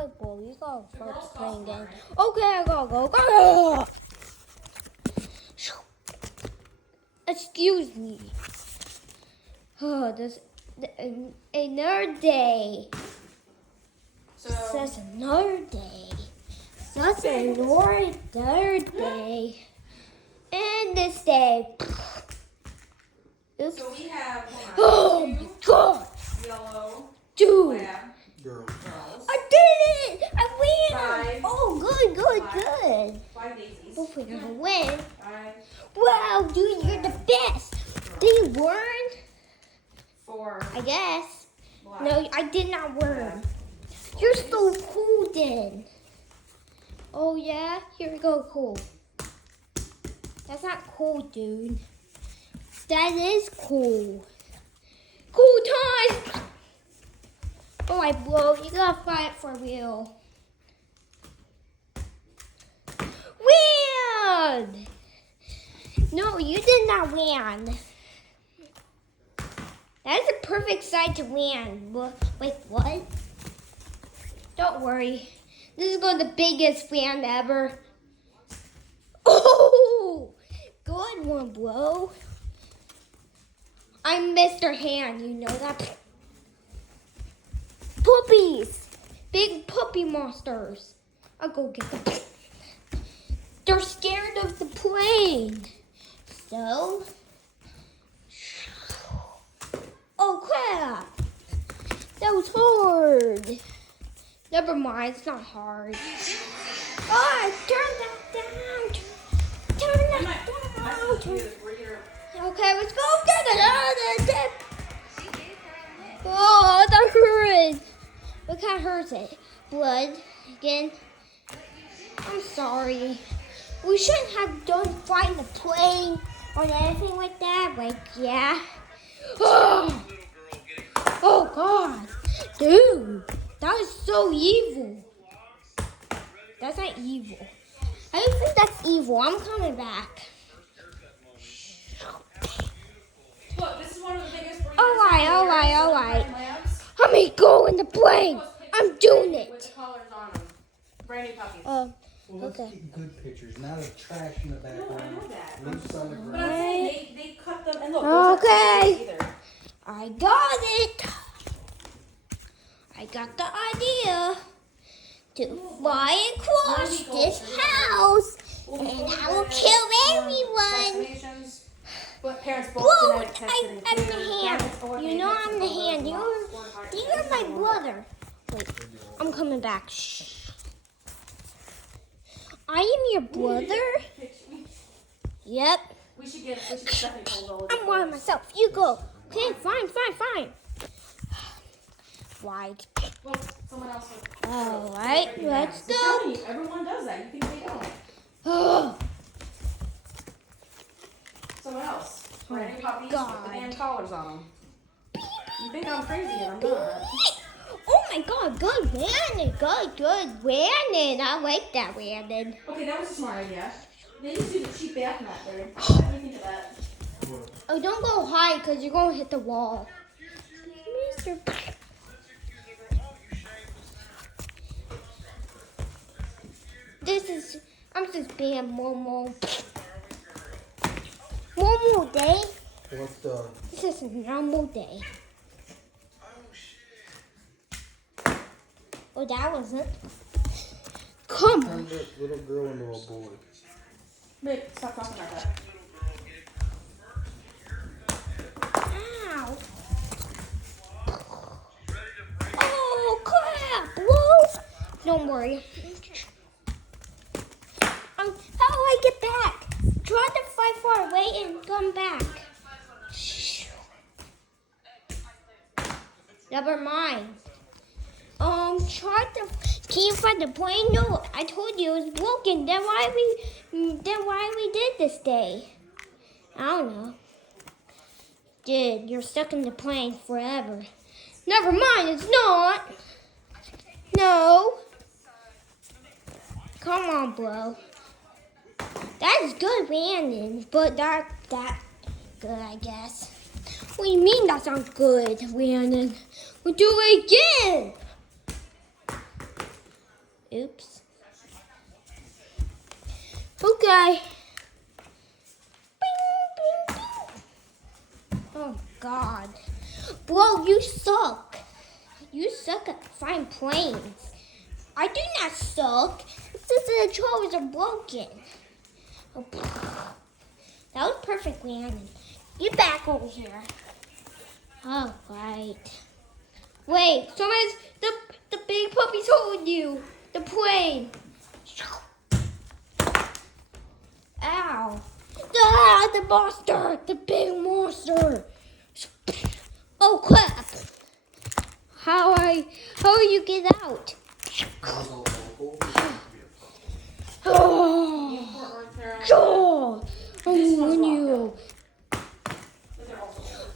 wait, bro. You gotta start playing again. Okay, I gotta go. Excuse me. Oh, another day. That's another day. That's another day. And this day. Oops. So we have, oh my god. Yellow. Dude. Lab. Girls. I did it! I win! Five. Oh, good. 5 daisies. Hopefully I'm gonna win. 5. Wow, dude, you're the best. Did you learn? 4. I guess. Black. No, I did not learn. You're so cool then. Oh yeah? Here we go, cool. That's not cool, dude. That is cool. Cool time! Alright, bro, you gotta fight for real. Win! No, you did not win. That is a perfect side to win. Wait, what? Don't worry. This is going to be the biggest win ever. Oh! Good one, bro. I'm Mr. Hand, you know that? Puppies! Big puppy monsters. I'll go get them. They're scared of the plane. So... Oh, crap! That was hard. Never mind, it's not hard. Oh, turn that down. Turn that down. Okay, let's go get it. Oh, that hurt. What kind hurts it? Blood again. I'm sorry. We shouldn't have done flying the plane or anything like that. Like, yeah. Oh God, dude, that was so evil. That's not evil. I don't think that's evil. I'm coming back. Look, this is one of the biggest breeders. All right. Let me go in the plane. I'm doing it. With the colors on them. Brand new puppies. Well, let's Okay. get good pictures, not of trash in the No, I background. know that. Loose on the But ground. I'm saying they cut them and look. those aren't Okay. puppies either. I got it. I got the idea to fly across this house, and I will kill everyone. Vaccinations. But parents both Whoa, genetic tested I'm the included. hand. Parents or You they know tested I'm the both hand. lost You're my brother. Wait, I'm coming back. Shh. I am your brother? Yep. We should get Stephanie pulled over. I'm one myself. You go. Okay, fine. Right. Look, someone else. All right, let's I'm go. telling you, everyone does that. You think they don't? Oh, Someone else. Brand new puppies God. with the damn collars on them. You think I'm crazy and I'm not. oh my God, good landing. Good landing. I like that landing. Okay, that was a smart idea. They just do the cheap bath mat there. What do you think of that? Oh, don't go high because you're going to hit the wall. Mr. I'm just being Momo. Momo day. This is a normal day. Oh, that wasn't. Come on. Turn that little girl into a boy. Babe, stop talking about that. Ow. Oh, crap. Whoa. Don't worry. How do I get back? Try to fly far away and come back. Never mind. Can you find the plane? No, I told you it was broken. Then why we did this day? I don't know. Dude, you're stuck in the plane forever. Never mind, it's not. No. Come on, bro. That's good landing, but that good, I guess. What do you mean that's not good landing? We'll do it again. Oops. Okay. Bing, bing, bing. Oh, God. Bro, you suck. You suck at flying planes. I do not suck. It's just the controllers are broken. Oh, that was perfect landing. Get back over here. All right. Wait, someone's the big puppy's holding you. The plane. Ow. Ah, the monster. The big monster. Oh crap. How you get out? Oh, sure. I want you.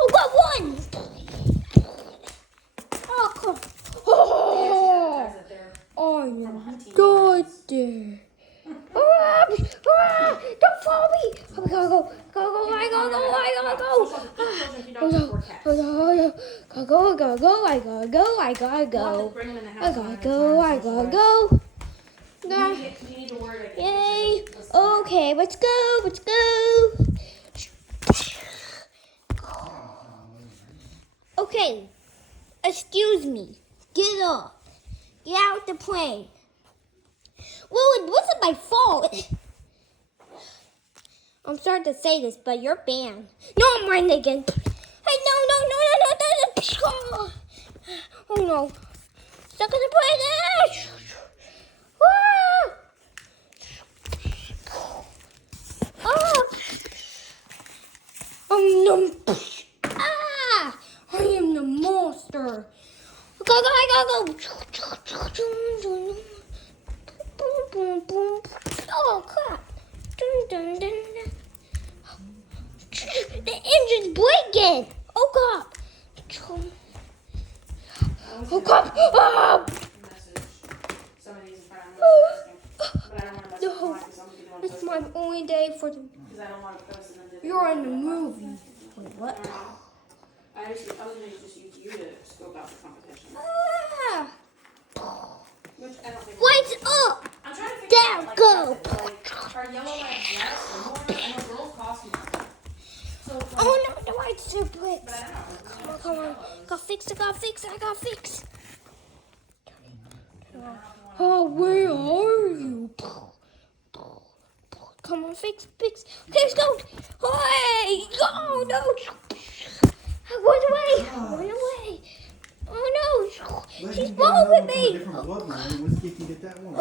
Oh, got one. Oh, come. Oh, I'm good there. Don't follow me. I gotta go. I gotta go. I gotta go. Yay. Okay, let's go. Let's go. Okay. Excuse me. Get up. Get out the plane. Well, it wasn't my fault. I'm sorry to say this, but you're banned. No, I'm running again. Hey, no. Oh, no. Stuck in the plane. No. I am the monster. Go. Boom. Oh, crap. Dun. The engine's breaking. Oh, God. Oh, God. Oh. No. It's my only day for the... You're in the movie. Wait, what? I was going to just use you to scope out the competition. Which I don't think. Lights up! I'm trying to figure Down, out, go! Are yellow lights less or more? I know girls cost more. So, Oh no, the lights are brick. but I don't know. Come on. Got fix. I got fix. Oh, where are you? Come on, fix. Okay, let's go. Hey! Oh no! I run away. Oh no! She's following me. Let's see if you get that one.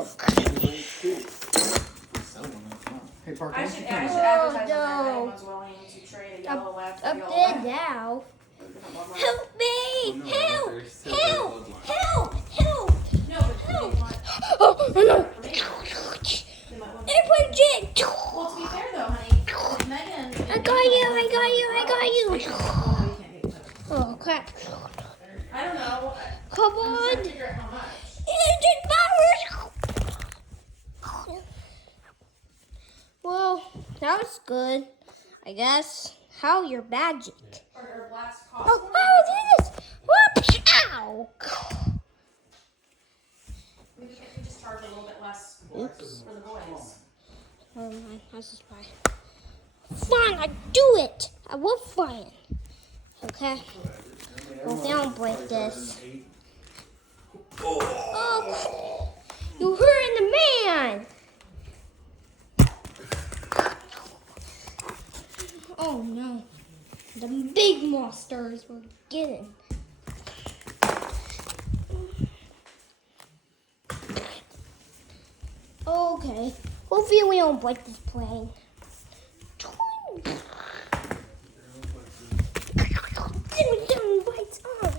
Hey, Parker, I why don't should you advertise come on no. there if anyone's willing to trade a yellow left for Up yellow there left. now. No, Help me! Help! but they want Oh no! information. They might want. Airplane jet! Well, to be fair though, honey, if Megan. I got you. Well, no, you can't get it. Oh crap! I don't know. Come I'm on! just trying to figure out how much. Engine power! Well, that was good, I guess. How your magic? Or blacks cost. Oh, how is this? Whoops! Ow! Maybe if we just charge a little bit less for the boys. Never mind. That's just fine. Fine, I do it. I will fine. Okay. Well, don't break this. Oh, you hurting the man. Oh no, the big monsters were getting. Okay, hopefully we don't break this plane. Turn the lights on.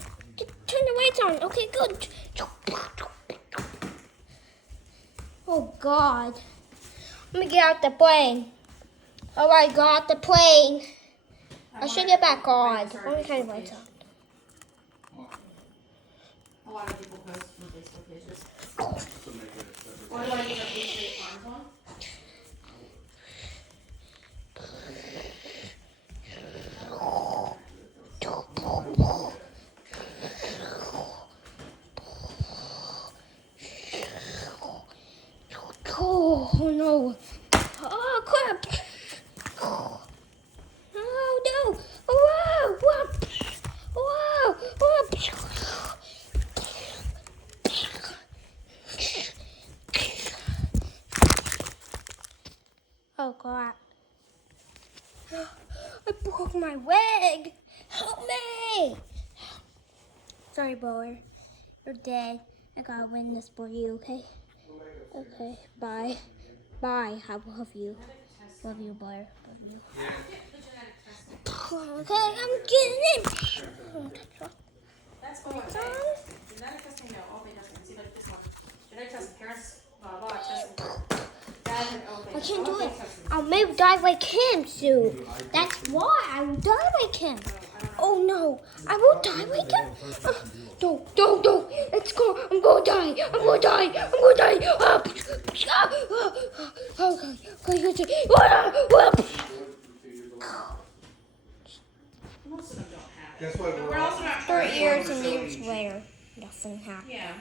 Turn the lights on. Okay, good. Oh God. Let me get out the plane. Oh, I got the plane. I should get back on. Let me turn the lights on. A lot of people post from Facebook pages. Or do I use a State Farms one? Oh no. Oh crap. Oh no. Whoa. Whoa. Whoa. Whoa. Oh crap. I broke my leg. Help me. Sorry, boy. You're dead. I gotta win this for you, okay? Okay, bye. Bye. I love you. Love you, boy. Love you. Okay, I'm getting in. That's all okay. Genetic testing, no. Okay, testing. See, like this one. Genetic testing, parents, blah, blah, testing. Dad, okay. I can't do Okay, it. testing. I'll maybe die like him soon. That's why I will die like him. Oh no, I will die like him. Don't. Let's go. I'm gonna die. I'm gonna die. I'm gonna die. Most of them don't have it. That's why But we're also not 3 trying years to and years later, nothing happened. Yeah.